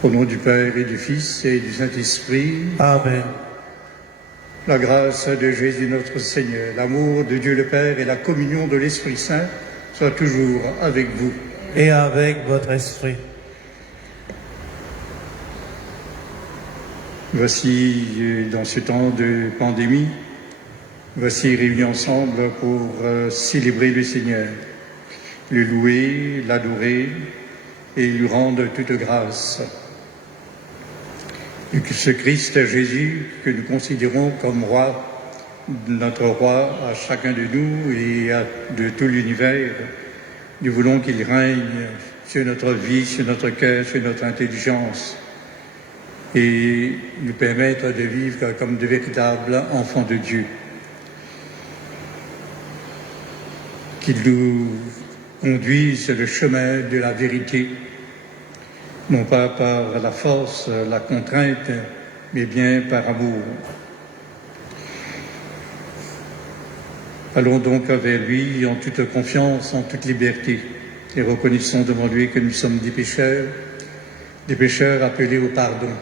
Au nom du Père et du Fils et du Saint-Esprit. Amen. La grâce de Jésus notre Seigneur, l'amour de Dieu le Père et la communion de l'Esprit Saint soient toujours avec vous. Et avec votre esprit. Voici, dans ce temps de pandémie, voici réunis ensemble pour célébrer le Seigneur, le louer, l'adorer et lui rendre toute grâce. Et que ce Christ Jésus, que nous considérons comme roi, notre roi à chacun de nous et de tout l'univers, nous voulons qu'il règne sur notre vie, sur notre cœur, sur notre intelligence et nous permettre de vivre comme de véritables enfants de Dieu. Qu'il nous conduise sur le chemin de la vérité, non pas par la force, la contrainte, mais bien par amour. Allons donc vers lui en toute confiance, en toute liberté, et reconnaissons devant lui que nous sommes des pécheurs appelés au pardon.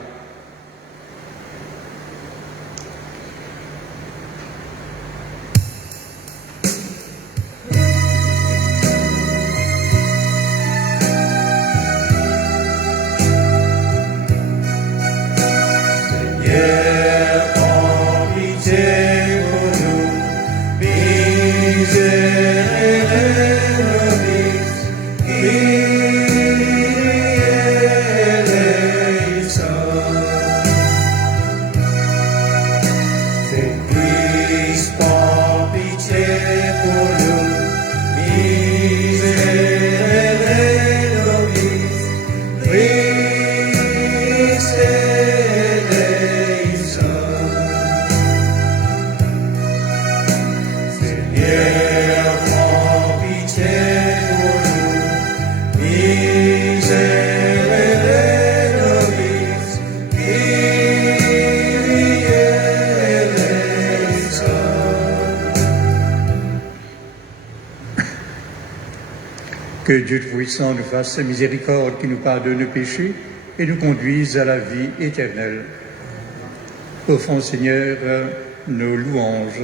Que Dieu Tout-Puissant nous fasse miséricorde, qui nous pardonne nos péchés et nous conduise à la vie éternelle. Offrons, Seigneur, nos louanges.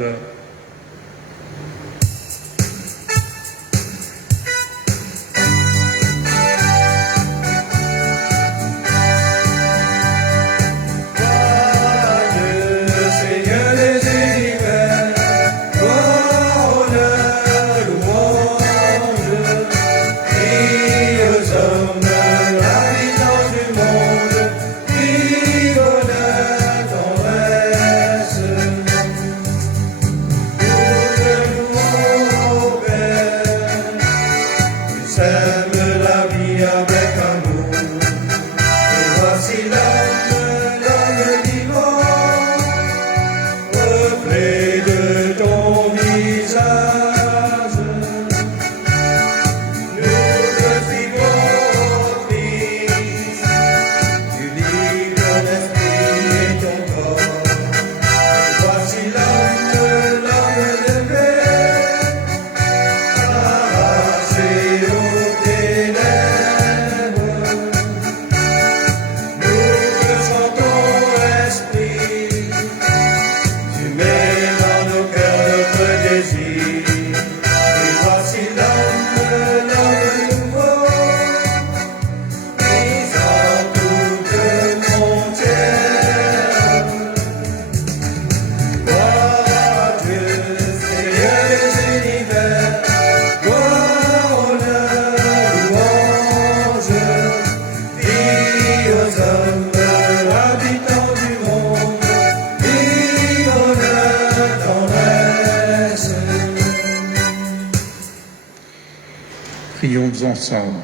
Prions ensemble.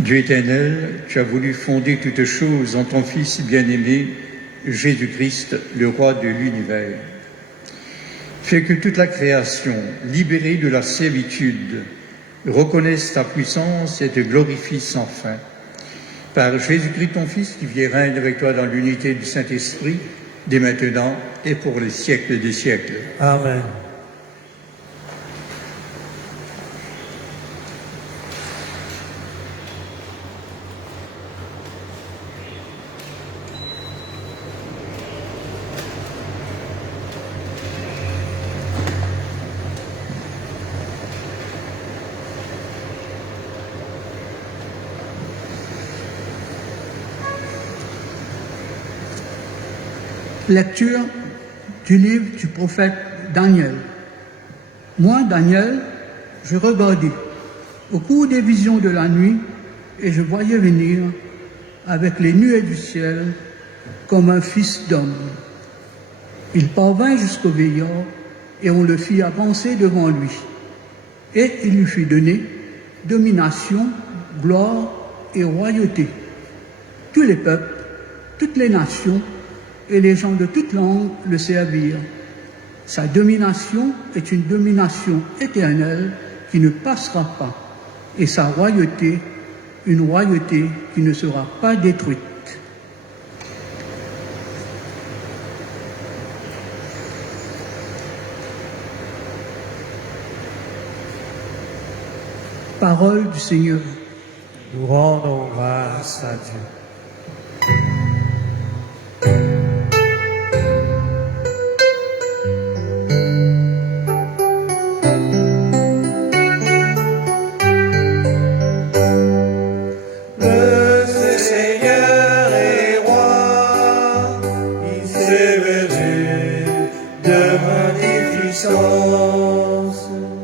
Dieu éternel, tu as voulu fonder toutes choses en ton Fils bien-aimé, Jésus-Christ, le roi de l'univers. Fais que toute la création, libérée de la servitude, reconnaisse ta puissance et te glorifie sans fin. Par Jésus-Christ ton Fils, qui vient et règne avec toi dans l'unité du Saint-Esprit, dès maintenant et pour les siècles des siècles. Amen. Lecture du livre du prophète Daniel. Moi, Daniel, je regardais au cours des visions de la nuit et je voyais venir avec les nuées du ciel comme un fils d'homme. Il parvint jusqu'au vieillard et on le fit avancer devant lui. Et il lui fut donné domination, gloire et royauté. Tous les peuples, toutes les nations et les gens de toutes langues le servirent. Sa domination est une domination éternelle qui ne passera pas, et sa royauté, une royauté qui ne sera pas détruite. Parole du Seigneur. Nous rendons grâce à Dieu.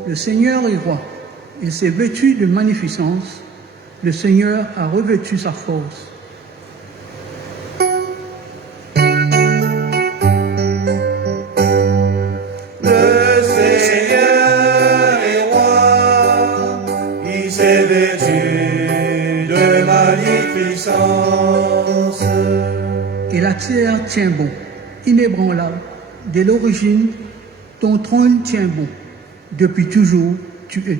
Le Seigneur est roi, il s'est vêtu de magnificence, le Seigneur a revêtu sa force. Le Seigneur est roi, il s'est vêtu de magnificence. Et la terre tient bon, inébranlable, dès l'origine, ton trône tient bon. Depuis toujours, tu es.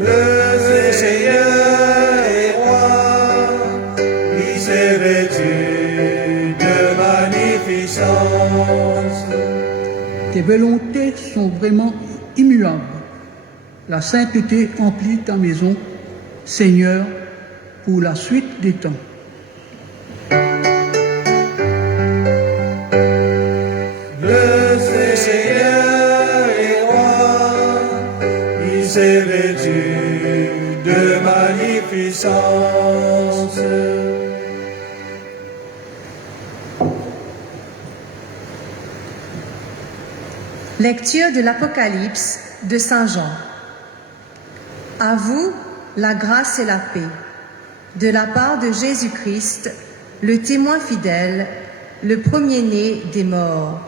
Le Seigneur est roi, il s'est vêtu de magnificence. Tes Tes volontés sont vraiment immuables. La sainteté emplit ta maison, Seigneur, pour la suite des temps. Le Seigneur est roi, il s'est vêtu de magnificence. Lecture de l'Apocalypse de Saint Jean. À vous, la grâce et la paix, de la part de Jésus-Christ, le témoin fidèle, le premier-né des morts,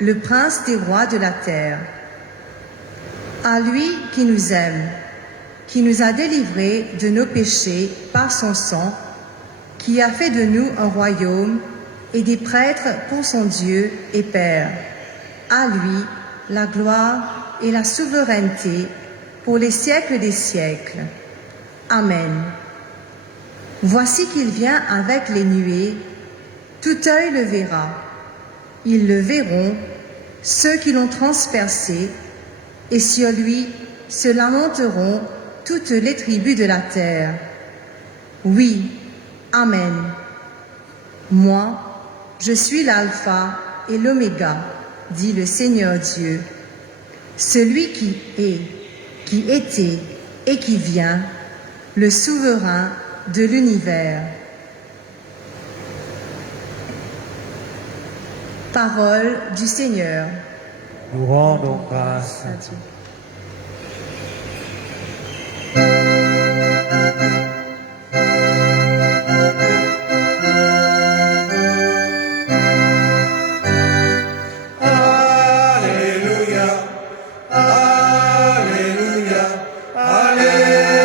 le prince des rois de la terre. À lui qui nous aime, qui nous a délivrés de nos péchés par son sang, qui a fait de nous un royaume et des prêtres pour son Dieu et Père. À lui, la gloire et la souveraineté pour les siècles des siècles. Amen. Voici qu'il vient avec les nuées, tout œil le verra. Ils le verront, ceux qui l'ont transpercé, et sur lui se lamenteront toutes les tribus de la terre. Oui, Amen. Moi, je suis l'alpha et l'oméga, dit le Seigneur Dieu, celui qui est, qui était et qui vient, le souverain de l'univers. Parole du Seigneur. Nous rendons grâce à Dieu. Alléluia, Alléluia, Alléluia,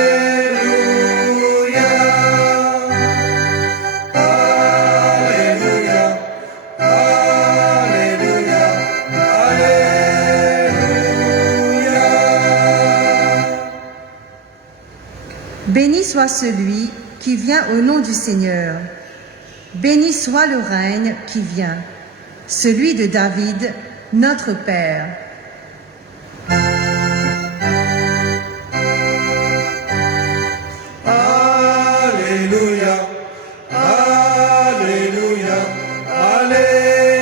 Alléluia, Alléluia, Alléluia. Béni soit celui qui vient au nom du Seigneur. Béni soit le règne qui vient, celui de David, notre Père. Alléluia, Alléluia, Alléluia,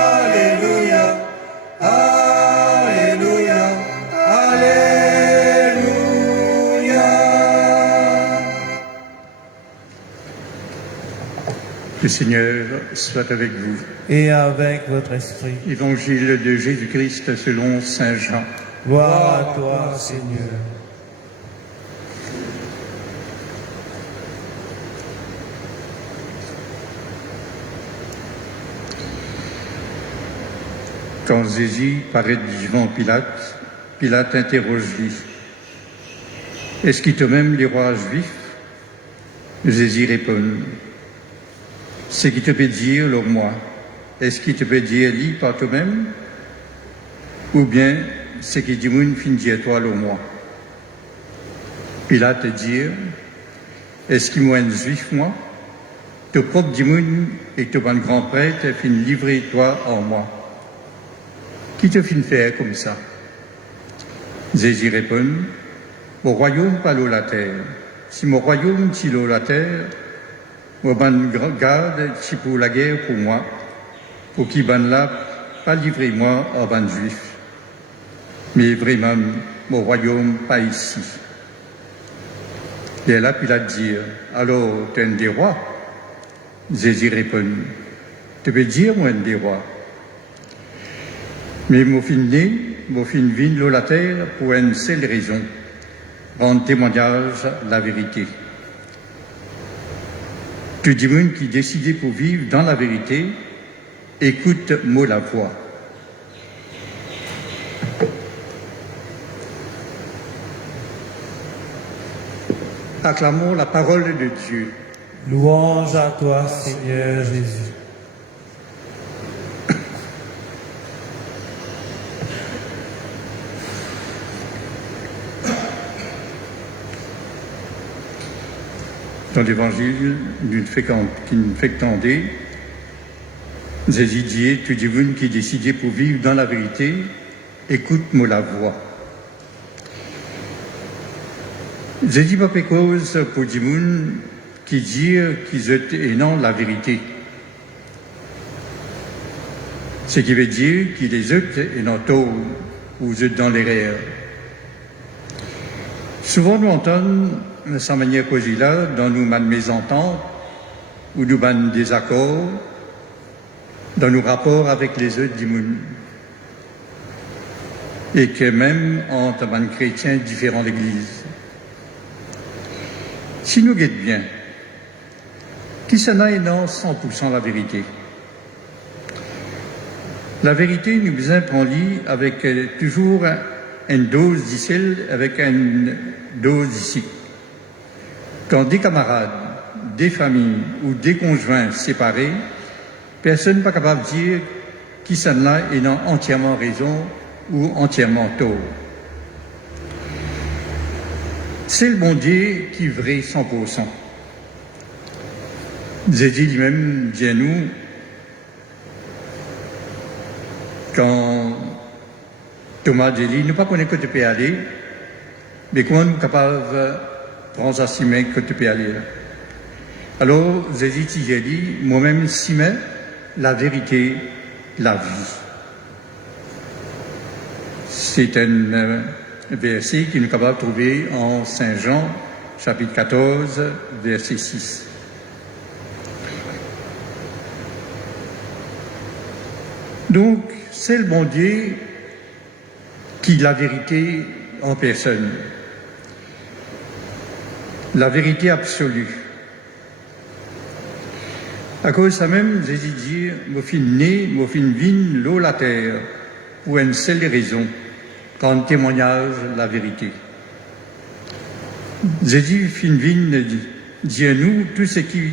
Alléluia, Alléluia, Alléluia. Le Seigneur soit avec vous. et avec votre esprit. Évangile de Jésus-Christ selon Saint Jean. Gloire à toi, Seigneur. Quand Jésus paraît devant Pilate, Pilate interroge-lui. Est-ce qu'il te même les rois juifs? Jésus répond. Ce qui te peut dire, le moi, est-ce qu'il te peut dire lui par toi-même? Ou bien ce qui dit moun fin dire toi le moi? Pilate te dit, est-ce qu'il moi un juif moi? Te propre dit moun et te bon grand prêtre fin livrer toi en moi. Qui te fin faire comme ça? Jésus répond, mon royaume pas l'eau la terre. Si mon royaume si l'eau la terre, mon ban garde si pour la guerre pour moi, pour qui ban là pas livrer moi en ban juif. Mais vraiment, mon royaume pas ici. Et là, Pilate dit, alors tu es un des rois? Jésus répond, tu peux dire moi un des rois. Mais mon fin né, mon fin vin l'eau la terre pour une seule raison, rendre témoignage la vérité. Tu dis moun qui décidait pour vivre dans la vérité, écoute moi la voix. Acclamons la parole de Dieu. Louange à toi, Seigneur Jésus. Dans l'évangile qui nous fait tendre, Jésus dit, tu dis vous qui décidez pour vivre dans la vérité, écoute-moi la voix. Jésus pas cause pour dire qui dit qu'ils êtes et non la vérité. Ce qui veut dire qu'il les êtes et non tôt, ou vous êtes dans l'erreur. Souvent nous entendons, sans manière cause-là, dans nos mésententes, ou nous ban désaccords, dans nos rapports avec les autres du monde. Et que même entre les chrétiens différents d'Église. Si nous guettons bien, qui s'en a et non 100% la vérité. La vérité, nous besoin prendre avec toujours une dose d'ici, avec une dose d'ici. Quand des camarades, des familles ou des conjoints séparés, personne n'est pas capable de dire qui s'en a et non entièrement raison ou entièrement tort. C'est le bon Dieu qui est vrai 100%. Jésus lui-même dit à nous, quand Thomas dit, nous ne pas connaître que tu peux aller, mais comment nous sommes capables de prendre à 6 mains que tu peux aller. Alors Jésus dit, moi-même 6 mains, la vérité, la vie. C'est un verset qui nous est capable de trouver en Saint Jean, chapitre 14, verset 6. Donc, c'est le bon Dieu qui est la vérité en personne. La vérité absolue. À cause de ça même, Jésus dit, mon fin né, mon fin vine, l'eau, la terre, pour une seule raison, quand témoignage la vérité. Jésus, fin vine, dit à nous, tout ce qui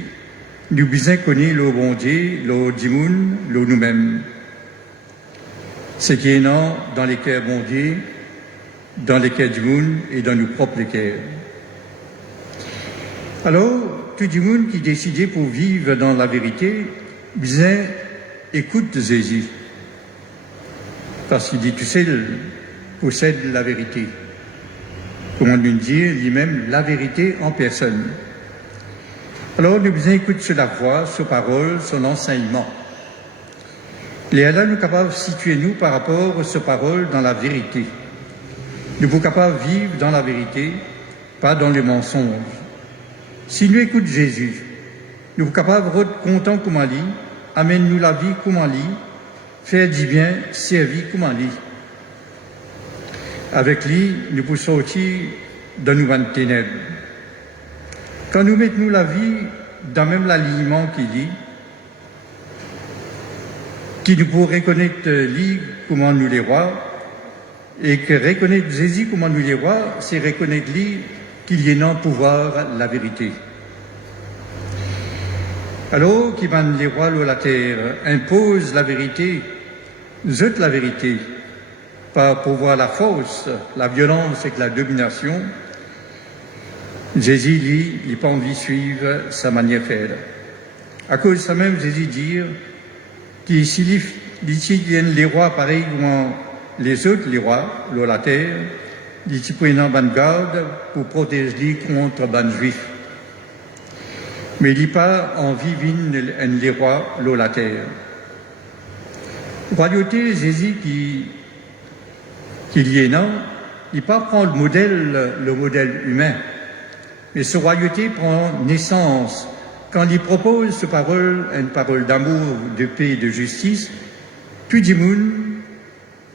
nous besoin connaître le bon Dieu, le dimoun, le nous-mêmes. Ce qui est non dans les cœurs bon Dieu, dans les cœurs du monde et dans nos propres cœurs. Alors, tout le monde qui décidait pour vivre dans la vérité, bien, écoute Jésus. Parce qu'il dit, tu sais, il possède la vérité. Comment nous dire, lui-même, la vérité en personne. Alors, nous besoin écouter sur la voix, sur parole, son enseignement. Les Allah nous capables de situer nous par rapport à ce parole dans la vérité. Nous sommes capables de vivre dans la vérité, pas dans les mensonges. Si nous écoutons Jésus, nous sommes capables d'être contents comme on lit, amène-nous la vie comme on lit, faire du bien, servir comme on lit. Avec lui, nous pouvons sortir de nos ténèbres. Quand nous mettons la vie dans même l'alignement qu'il dit, qui nous pourrait reconnaître lui comment nous les rois, et que reconnaître Jésus comment nous les rois, c'est reconnaître lui qu'il y ait un pouvoir la vérité. Alors, qui van les rois de la terre impose la vérité, zut la vérité, par pouvoir la force, la violence et la domination, Jésus, lui, il n'a pas envie de suivre sa manière de faire. À cause de ça même, Jésus dit qui s'il viennent les rois pareils comme les autres, les rois, de la terre, ils prennent en bonne garde pour protéger contre les juifs. Mais il n'y a pas envie de les rois, de la terre. Royauté, Jésus qui y est non, il ne pas prendre le modèle humain, mais ce royauté prend naissance quand il propose une parole d'amour, de paix et de justice, tout le monde,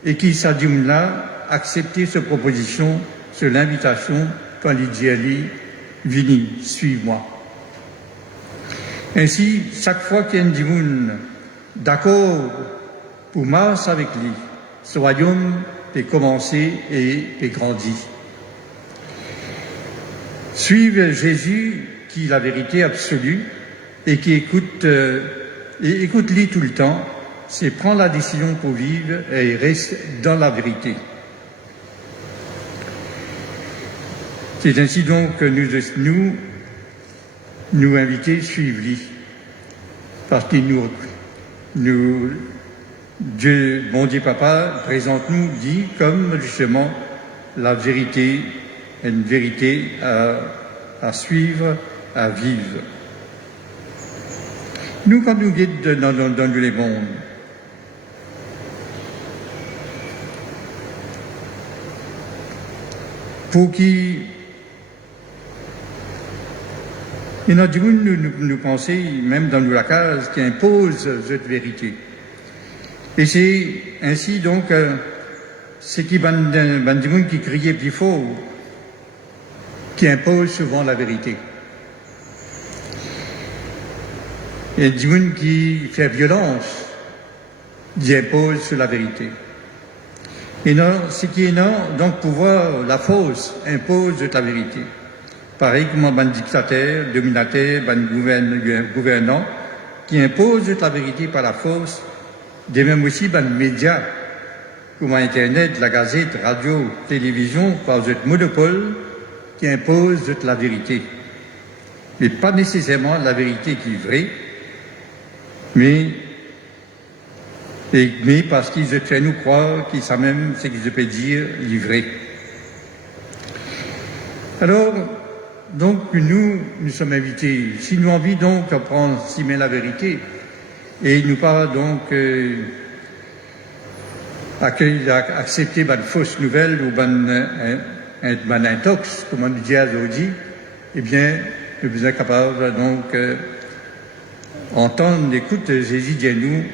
et qui ça dit là, accepter cette proposition, sur l'invitation, quand il dit à lui, venez, suivez-moi. Ainsi, chaque fois qu'il y a un monde d'accord pour marcher avec lui, ce royaume peut commencer et peut grandir. Suivre Jésus, qui est la vérité absolue, et qui écoute-lui tout le temps, c'est prendre la décision pour vivre et rester dans la vérité. C'est ainsi donc que nous inviter à suivre lui, parce qu'il nous Dieu, bon Dieu Papa, présente-nous, dit comme justement la vérité, une vérité à suivre, à vivre. Nous, quand nous guide dans les mondes, pour qui il y a du monde nous penser, même dans la case, qui impose cette vérité. Et c'est ainsi donc, c'est qui du monde qui criait plus fort, qui impose souvent la vérité. Et du monde qui fait violence, qui impose sur la vérité. Et non, ce qui est non, donc pouvoir, la force impose la vérité. Pareil comme un dictateur, dominateur, un gouvernant, qui impose la vérité par la force, de même aussi les médias, comme Internet, la gazette, radio, télévision, par ce monopole qui impose la vérité. Mais pas nécessairement la vérité qui est vraie, mais parce qu'ils se font nous croire qu'ils savent même ce qu'ils peuvent dire livré. Alors, donc, nous sommes invités, si nous avons envie donc d'apprendre si mais la vérité, et nous pas donc accepter une fausse nouvelle ou un intox, comme on dit aujourd'hui, eh bien, nous sommes capables donc entendre l'écoute de Jésus dit à nous,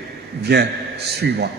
viens, suis-moi.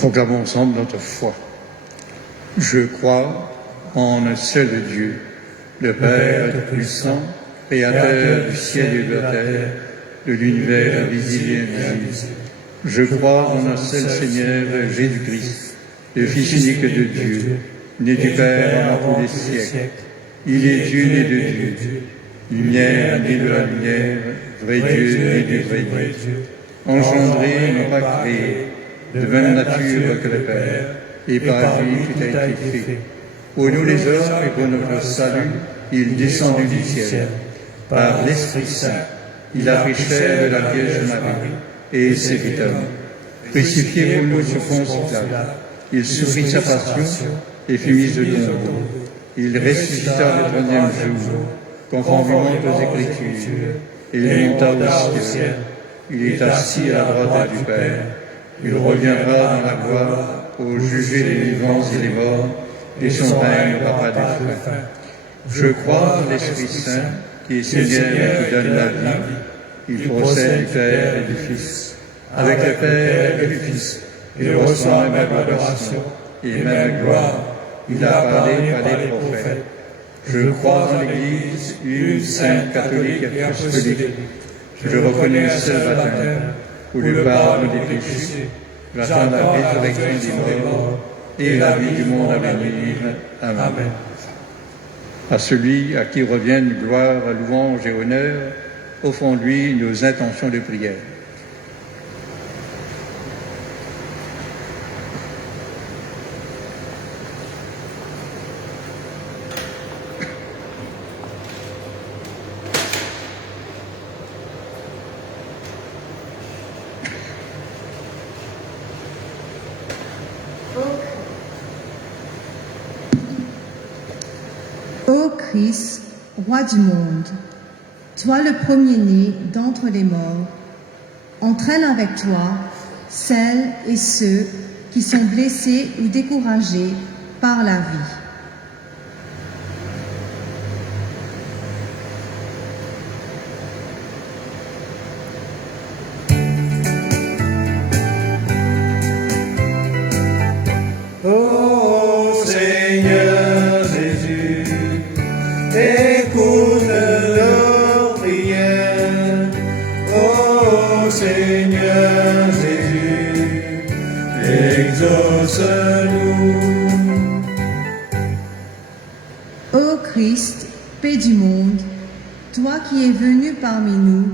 Proclamons ensemble notre foi. Je crois en un seul Dieu, le Père Tout-Puissant, Créateur du ciel et de la terre, de l'univers visible et invisible. Je crois en un seul Seigneur Jésus-Christ, le Fils unique de Dieu, né du Père avant tous les siècles. Il est Dieu né de Dieu, lumière né de la lumière, vrai Dieu né du vrai Dieu, engendré, non pas créé, de même nature que le Père, et par lui tout a été fait. Pour nous les hommes et pour notre salut, il descendu du ciel. Par l'Esprit Saint, il a pris chair de la Vierge Marie, et s'est fait homme. Crucifié pour nous sur Ponce Pilate, il souffrit sa passion, et fut mis de tombeau. Il ressuscita le troisième jour, conformément aux Écritures, il monta au ciel. Il est assis à la droite du Père. Il reviendra dans la gloire pour juger les vivants et les morts, et son règne n'aura pas de fin. Je crois en l'Esprit Saint, qui est Seigneur et qui donne la vie. Il procède du Père et du Fils. Avec le Père et le Fils, il reçoit la même adoration et la même gloire. Il a parlé par les prophètes. Je crois en l'Église, une sainte catholique et apostolique. Je reconnais un seul baptême pour le pardon des péchés. J'attends la résurrection des morts et la vie du monde à venir. Amen. À celui à qui reviennent gloire, louange et honneur, offrons-lui nos intentions de prière. Ô Christ, roi du monde, toi le premier-né d'entre les morts, entraîne avec toi celles et ceux qui sont blessés ou découragés par la vie. Ô Seigneur Jésus, écoute leur prière. Ô Seigneur Jésus, exauce-nous. Ô Christ, paix du monde, toi qui es venu parmi nous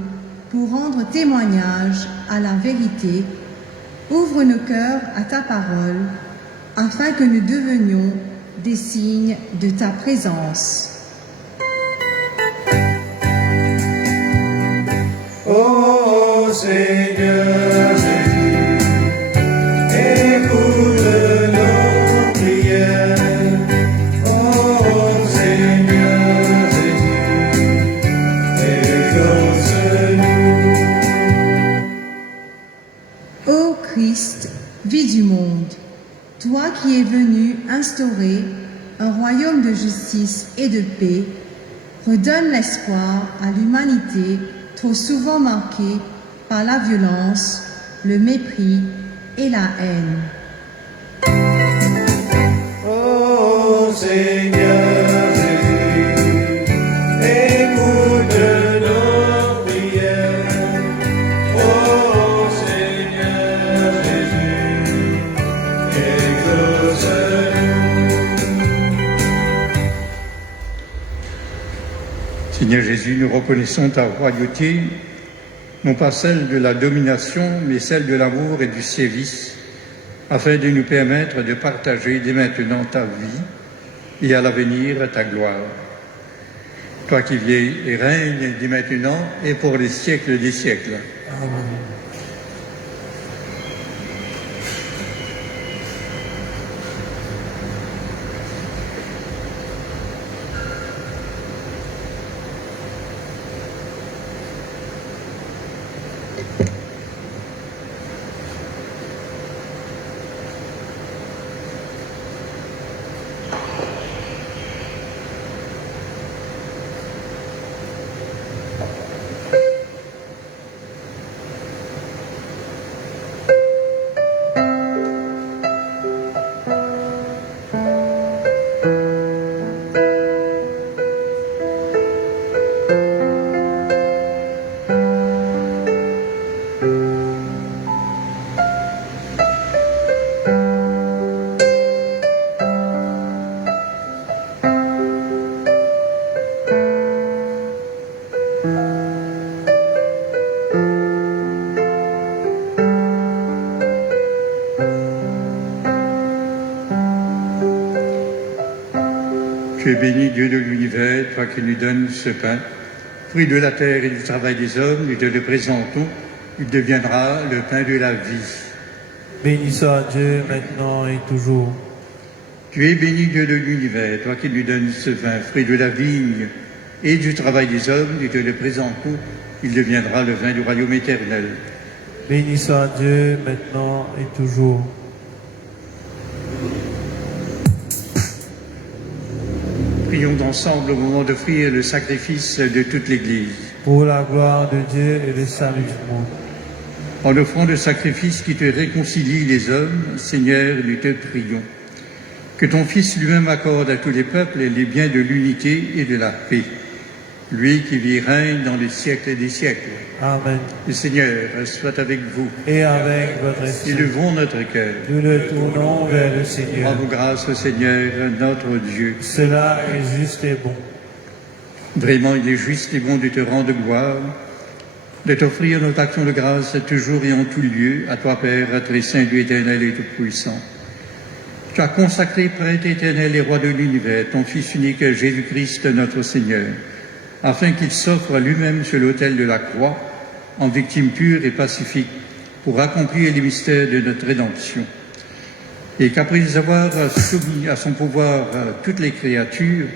pour rendre témoignage à la vérité, ouvre nos cœurs à ta parole, afin que nous devenions des signes de ta présence. Ô Seigneur Jésus, écoute nos prières. Ô Seigneur Jésus, exauce-nous. Ô Christ, vie du monde, toi qui es venu instaurer un royaume de justice et de paix, redonne l'espoir à l'humanité trop souvent marquée par la violence, le mépris et la haine. Ô Seigneur Jésus, écoute nos prières. Ô Seigneur Jésus, exauce-nous. Seigneur Jésus, nous reconnaissons ta royauté, non pas celle de la domination, mais celle de l'amour et du service, afin de nous permettre de partager dès maintenant ta vie et à l'avenir ta gloire. Toi qui vis et règnes dès maintenant et pour les siècles des siècles. Amen. Tu es béni, Dieu de l'univers, toi qui nous donnes ce pain, fruit de la terre et du travail des hommes, nous te le présentons, il deviendra le pain de la vie. Béni soit Dieu maintenant et toujours. Tu es béni, Dieu de l'univers, toi qui nous donnes ce vin, fruit de la vigne et du travail des hommes, nous te le présentons, Il deviendra le vin du royaume éternel. Béni soit Dieu, maintenant et toujours. Prions ensemble au moment d'offrir le sacrifice de toute l'Église. Pour la gloire de Dieu et le salut du monde. En offrant le sacrifice qui te réconcilie les hommes, Seigneur, nous te prions. Que ton Fils lui-même accorde à tous les peuples les biens de l'unité et de la paix. Lui qui vit et règne dans les siècles des siècles. Amen. Le Seigneur soit avec vous. Et avec votre esprit, Élevons notre cœur. nous le tournons vers le Seigneur. Rendons grâce au Seigneur, notre Dieu. Cela est juste et bon. Vraiment, il est juste et bon de te rendre gloire, de t'offrir notre action de grâce toujours et en tout lieu, à toi, Père, très saint, Dieu éternel et tout-puissant. Tu as consacré prêtre éternel et roi de l'univers, ton Fils unique Jésus-Christ, notre Seigneur, afin qu'il s'offre à lui-même sur l'autel de la croix, en victime pure et pacifique, pour accomplir les mystères de notre rédemption. Et qu'après avoir soumis à son pouvoir toutes les créatures,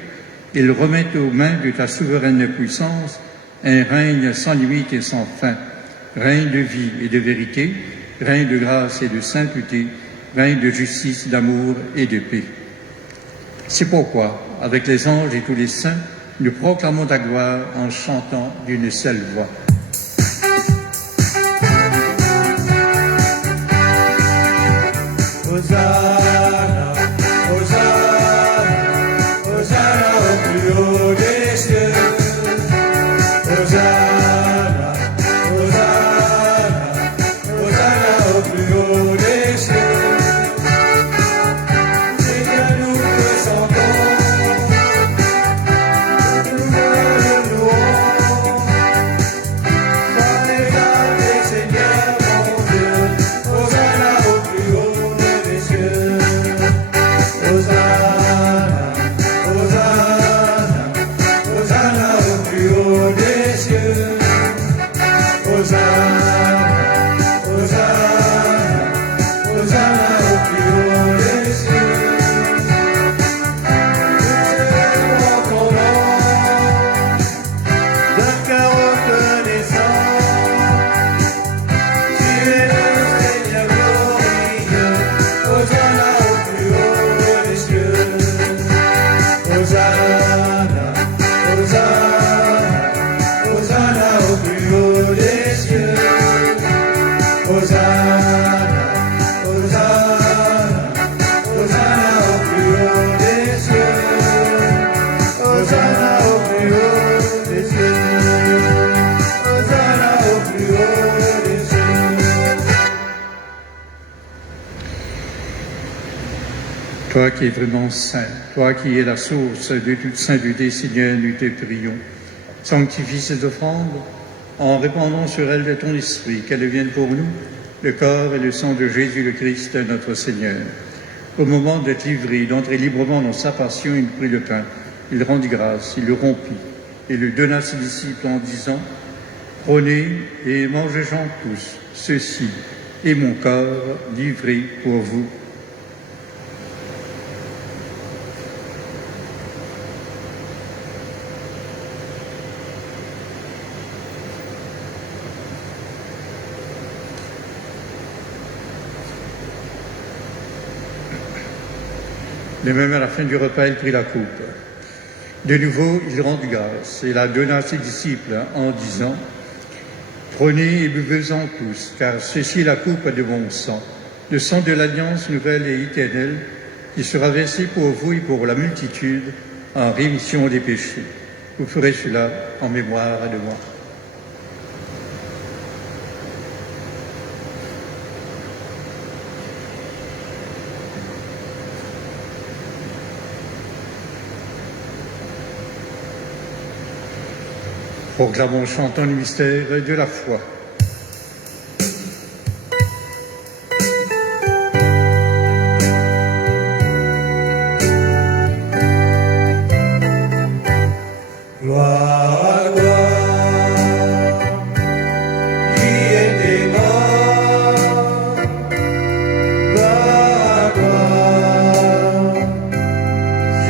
il remette aux mains de ta souveraine puissance un règne sans limite et sans fin, règne de vie et de vérité, règne de grâce et de sainteté, règne de justice, d'amour et de paix. C'est pourquoi, avec les anges et tous les saints, nous proclamons ta gloire en chantant d'une seule voix. Hosanna, Hosanna, Hosanna au plus haut des cieux. Hosanna, Hosanna, Hosanna au plus haut des cieux. Seigneur, nous te chantons, nous te louons. Sois exalté, Seigneur, mon Dieu. Hosanna au plus haut des cieux. Hosanna, Hosanna, Hosanna au plus haut des cieux. Hosanna, Hosanna, Hosanna au plus haut des cieux. Nous célébrons ton nom d'un cœur reconnaissant. Tu es le Seigneur glorieux. Hosanna au plus haut des cieux. Hosanna, Hosanna, Hosanna au plus haut des cieux. Hosanna, Hosanna, Hosanna au plus haut des cieux. Hosanna au plus haut des cieux. Hosanna au plus haut des cieux. Toi qui es vraiment saint, toi qui es la source de toute sainteté, Seigneur, nous te prions. Sanctifie ces offrandes en répandant sur elles de ton esprit, qu'elles deviennent pour nous le corps et le sang de Jésus le Christ, notre Seigneur. Au moment d'être livré, d'entrer librement dans sa passion, il prit le pain, il rendit grâce, il le rompit et le donna à ses disciples en disant « Prenez et mangez-en tous, ceci est mon corps livré pour vous. » De même, à la fin du repas, il prit la coupe. De nouveau, il rendit grâce et la donna à ses disciples en disant « Prenez et buvez-en tous, car ceci est la coupe de mon sang, le sang de l'alliance nouvelle et éternelle, qui sera versé pour vous et pour la multitude en rémission des péchés. Vous ferez cela en mémoire de moi. » Proclamons, chantons le mystère de la foi. Gloire à toi, qui était mort. Gloire à toi,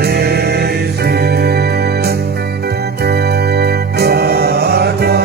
Jésus. Gloire à toi,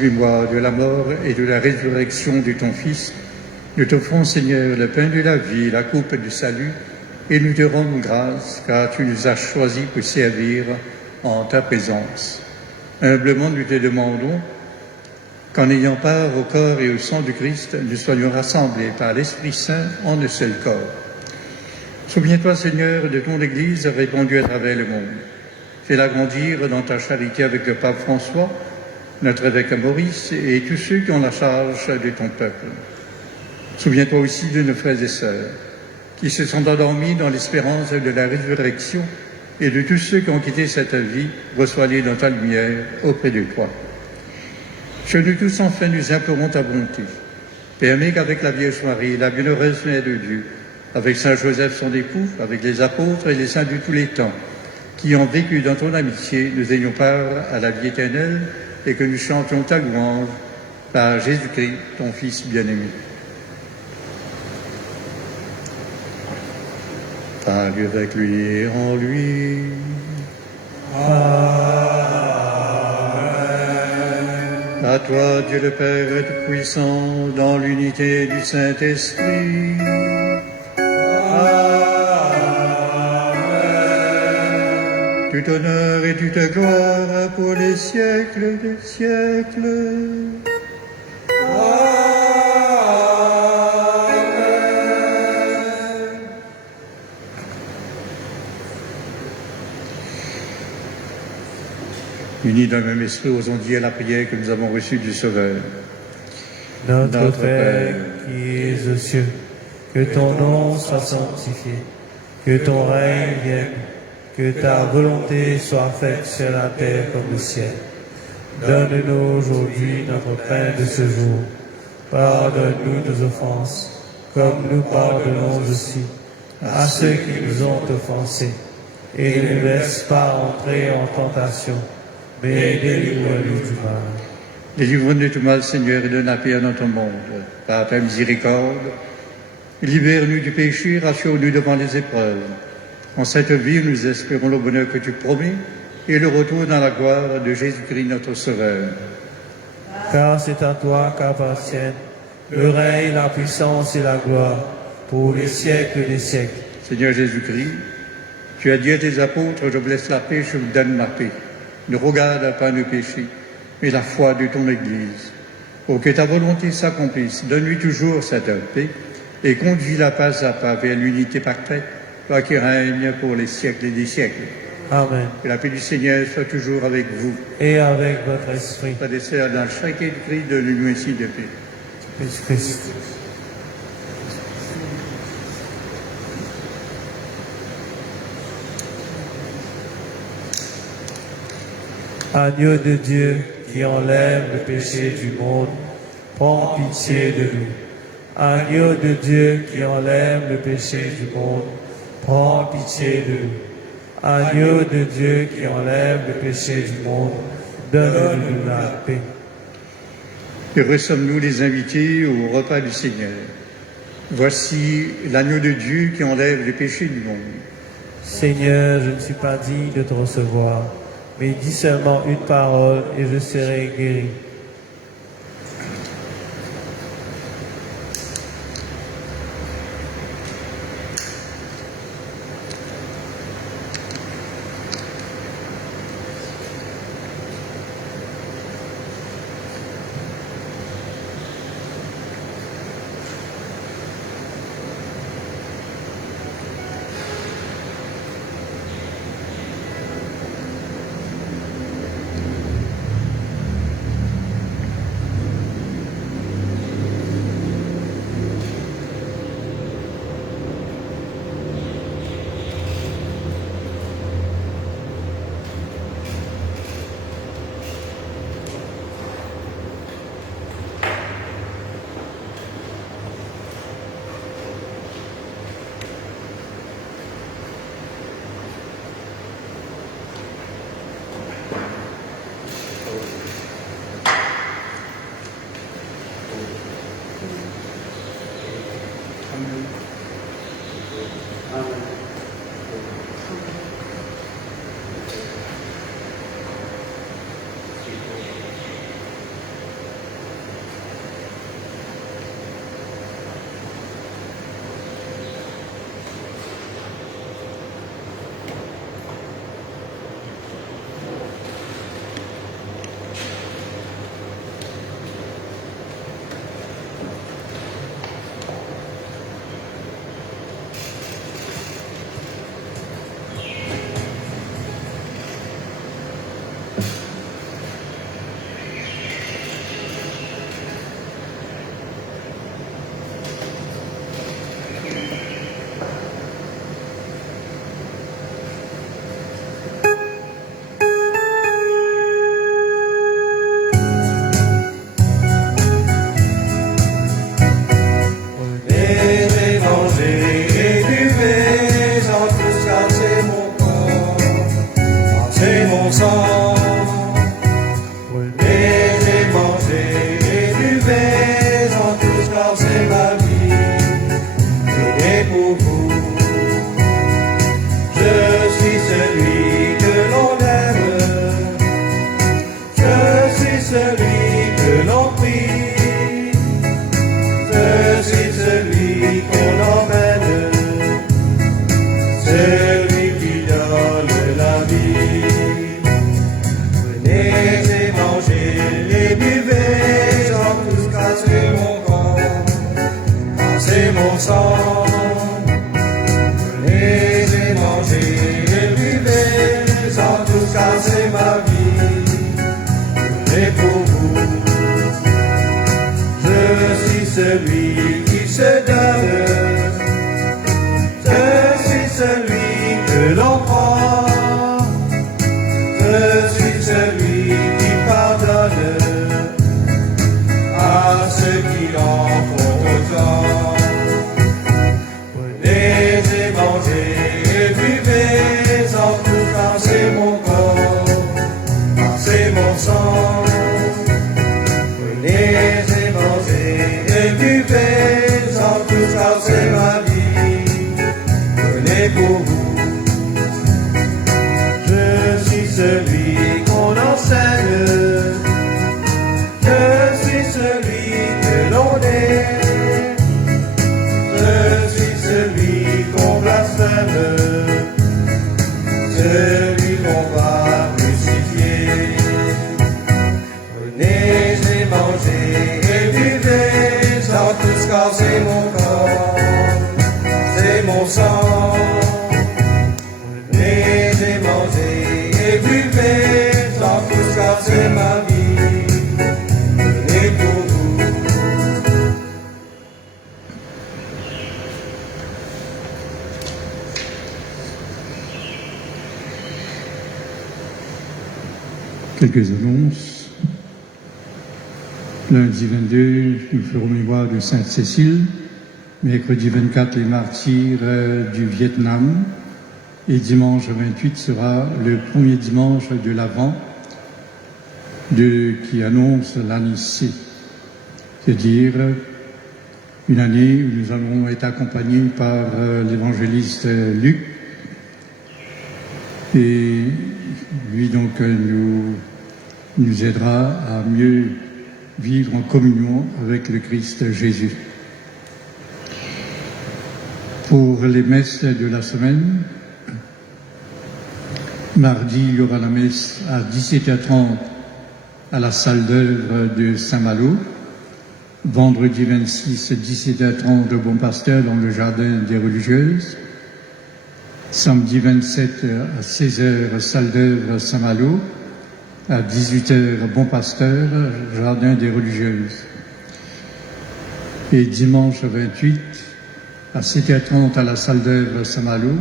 mémoire de la mort et de la résurrection de ton Fils, nous t'offrons, Seigneur, le pain de la vie et la coupe du salut, et nous te rendons grâce, car tu nous as choisis pour servir en ta présence. Humblement, nous te demandons qu'en ayant part au corps et au sang du Christ, nous soyons rassemblés par l'Esprit Saint en un seul corps. Souviens-toi, Seigneur, de ton Église répandue à travers le monde. Fais-la grandir dans ta charité avec le pape François, notre évêque Maurice et tous ceux qui ont la charge de ton peuple. Souviens-toi aussi de nos frères et sœurs qui se sont endormis dans l'espérance de la résurrection et de tous ceux qui ont quitté cette vie, reçois-les dans ta lumière auprès de toi. Chez nous tous, enfin, nous implorons ta bonté. Permets qu'avec la Vierge Marie, la bienheureuse Mère de Dieu, avec Saint Joseph son époux, avec les apôtres et les saints de tous les temps, qui ont vécu dans ton amitié, nous ayons part à la vie éternelle et que nous chantions ta louange par Jésus-Christ, ton Fils bien-aimé. Par Dieu, avec lui et en lui. Amen. À toi, Dieu le Père Tout-Puissant, dans l'unité du Saint-Esprit. Amen. Tout honneur et toute gloire pour les siècles des siècles. Unis d'un même esprit, osons dire la prière que nous avons reçue du Sauveur. Notre Père qui es aux cieux, que ton nom soit sanctifié, que ton règne vienne, que ta volonté soit faite sur la terre comme au ciel. Donne-nous aujourd'hui notre pain de ce jour. Pardonne-nous nos offenses, comme nous pardonnons aussi à ceux qui nous ont offensés. Et ne nous laisse pas entrer en tentation, mais délivre-nous du mal. Délivre-nous de tout mal, Seigneur, et donne la paix à notre monde. Par ta miséricorde, libère-nous du péché, rassure-nous devant les épreuves. En cette vie, nous espérons le bonheur que tu promets et le retour dans la gloire de Jésus-Christ, notre Sauveur. Car c'est à toi qu'appartiennent le règne, la puissance et la gloire pour les siècles des siècles. Seigneur Jésus-Christ, tu as dit à tes apôtres, je vous laisse la paix, je vous donne ma paix. Ne regarde pas nos péchés, mais la foi de ton Église. Pour que ta volonté s'accomplisse, donne-lui toujours cette paix et conduis-la pas à pas vers l'unité parfaite, toi qui règnes pour les siècles et des siècles. Amen. Que la paix du Seigneur soit toujours avec vous. Et avec votre esprit. Frères et sœurs, dans chaque écrit, donne-nous ainsi de paix. Christ. Agneau de Dieu qui enlève le péché du monde, prends pitié de nous. Agneau de Dieu qui enlève le péché du monde, prends pitié de nous. Agneau de Dieu qui enlève le péché du monde, donne-nous la paix. Heureux sommes-nous les invités au repas du Seigneur. Voici l'agneau de Dieu qui enlève le péché du monde. Seigneur, je ne suis pas digne de te recevoir, mais dis seulement une parole et je serai guéri. sang. Venez et mangez et buvez en tous car c'est ma vie. Et pour vous, je suis celui qui se donne. Je suis celui que l'on prend. Je suis celui qui pardonne à ceux qui en font autant. Venez et mangez et buvez en tout car c'est mon corps, car c'est mon sang. Venez et mangez et buvez en tout car c'est ma vie. Venez pour vous. Je suis celui qu'on enseigne. Je suis celui que l'on est. Je suis celui qu'on blasphème. Celui qu'on va crucifier. Venez et mangez et buvez en tous car c'est mon corps, c'est mon sang. Venez et mangez et buvez en tous car c'est ma vie. Venez pour vous. Quelques annonces. Lundi 22, nous ferons mémoire de Sainte Cécile. Mercredi 24, les martyrs du Vietnam. Et dimanche 28 sera le premier dimanche de l'Avent qui annonce l'année C. C'est-à-dire une année où nous allons être accompagnés par l'évangéliste Luc. Et lui donc nous aidera à mieux vivre en communion avec le Christ Jésus. Pour les messes de la semaine, mardi, il y aura la messe à 17h30 à la salle d'œuvre de Saint-Malo. Vendredi 26, 17h30 au Bon Pasteur dans le jardin des religieuses. Samedi 27 à 16h, salle d'œuvre Saint-Malo. À 18h, Bon Pasteur, jardin des religieuses. Et dimanche 28 à 7h30 à la salle d'œuvre Saint-Malo.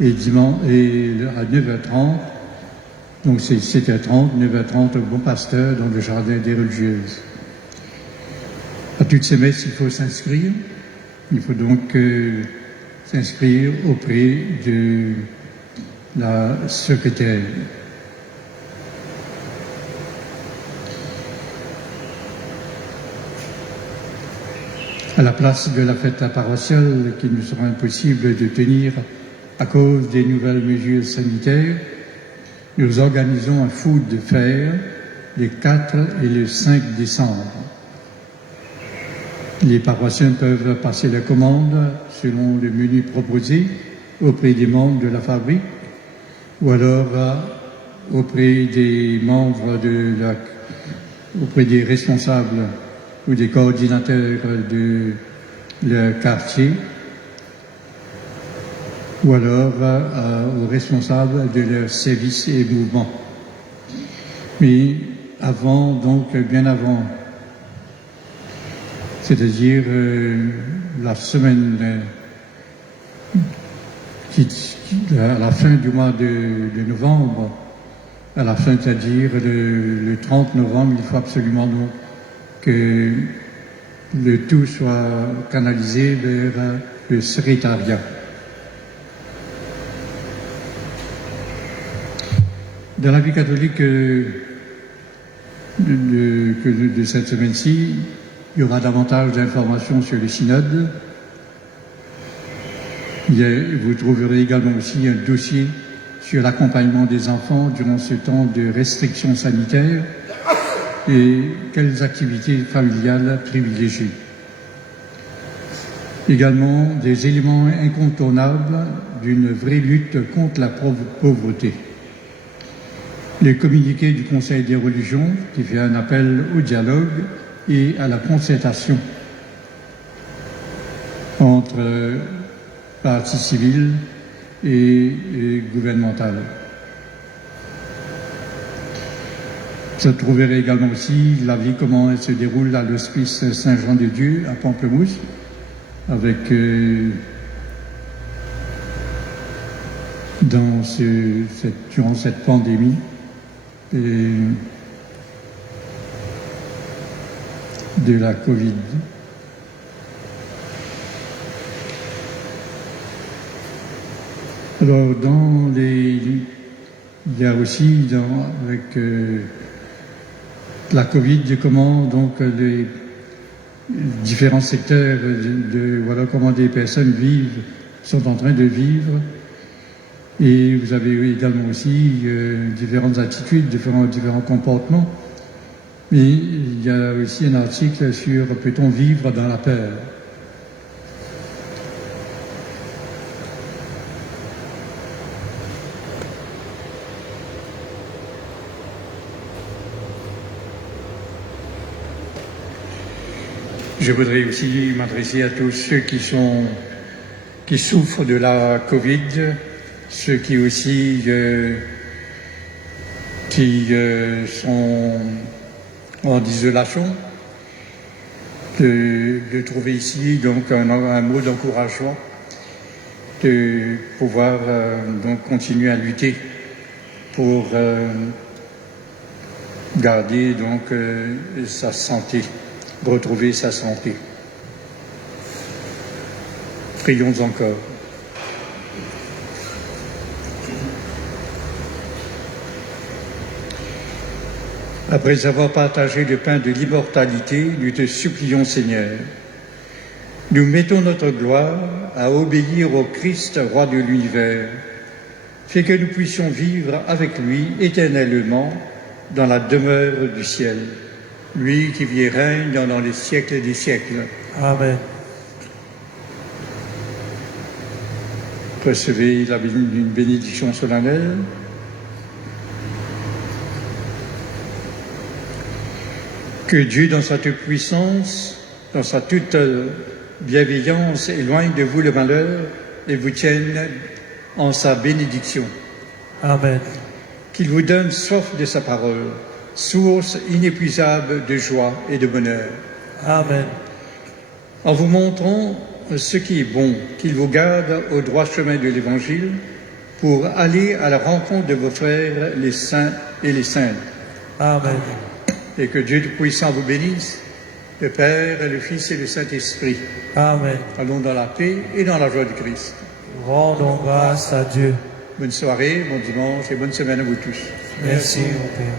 Et à 9h30, donc c'est 7h30, 9h30 au Bon Pasteur dans le jardin des religieuses. À toutes ces messes, il faut s'inscrire. Il faut donc s'inscrire auprès de la secrétaire. À la place de la fête paroissiale qu'il nous sera impossible de tenir à cause des nouvelles mesures sanitaires, nous organisons un food fair les 4 et le 5 décembre. Les paroissiens peuvent passer la commande selon le menu proposé auprès des membres de la fabrique ou alors auprès des membres auprès des responsables ou des coordinateurs de leur quartier ou alors aux responsables de leur service et mouvement. Mais avant, donc bien avant, c'est-à-dire la semaine à la fin du mois de novembre, à la fin, c'est-à-dire le 30 novembre, il faut absolument donc que le tout soit canalisé vers le secrétariat. Dans la vie catholique de cette semaine-ci, il y aura davantage d'informations sur le synode. Vous trouverez également aussi un dossier sur l'accompagnement des enfants durant ce temps de restrictions sanitaires et quelles activités familiales privilégier. Également des éléments incontournables d'une vraie lutte contre la pauvreté. Le communiqué du Conseil des religions qui fait un appel au dialogue et à la concertation. entre partie civile et gouvernementale. Vous trouverez également aussi la vie, comment elle se déroule à l'hospice Saint-Jean-de-Dieu à Pamplemousse, avec durant cette pandémie de la Covid. Alors, il y a aussi avec la Covid, comment donc les différents secteurs voilà comment des personnes sont en train de vivre. Et vous avez également aussi différentes attitudes, différents comportements. Mais il y a aussi un article sur peut-on vivre dans la peur. Je voudrais aussi m'adresser à tous ceux qui souffrent de la Covid, ceux qui aussi sont en isolation, de trouver ici donc un mot d'encouragement, de pouvoir donc continuer à lutter pour garder donc sa santé, retrouver sa santé. Prions encore. Après avoir partagé le pain de l'immortalité, nous te supplions, Seigneur, nous mettons notre gloire à obéir au Christ, roi de l'univers, fait que nous puissions vivre avec lui éternellement dans la demeure du ciel, lui qui vit et règne dans les siècles des siècles. Amen. Recevez une bénédiction solennelle. Que Dieu, dans sa toute puissance, dans sa toute bienveillance, éloigne de vous le malheur et vous tienne en sa bénédiction. Amen. Qu'il vous donne soif de sa parole, source inépuisable de joie et de bonheur. Amen. En vous montrant ce qui est bon, qu'il vous garde au droit chemin de l'Évangile pour aller à la rencontre de vos frères, les saints et les saintes. Amen. Et que Dieu Tout-Puissant vous bénisse, le Père, le Fils et le Saint-Esprit. Amen. Allons dans la paix et dans la joie du Christ. Rendons grâce à Dieu. Bonne soirée, bon dimanche et bonne semaine à vous tous. Merci, mon Père.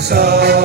Salve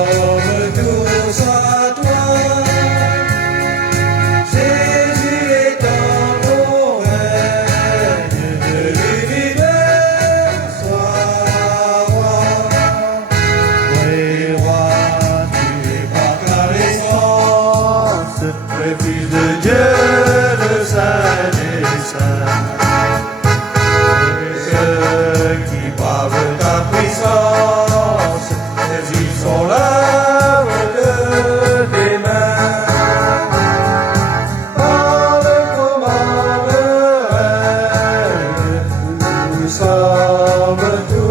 tu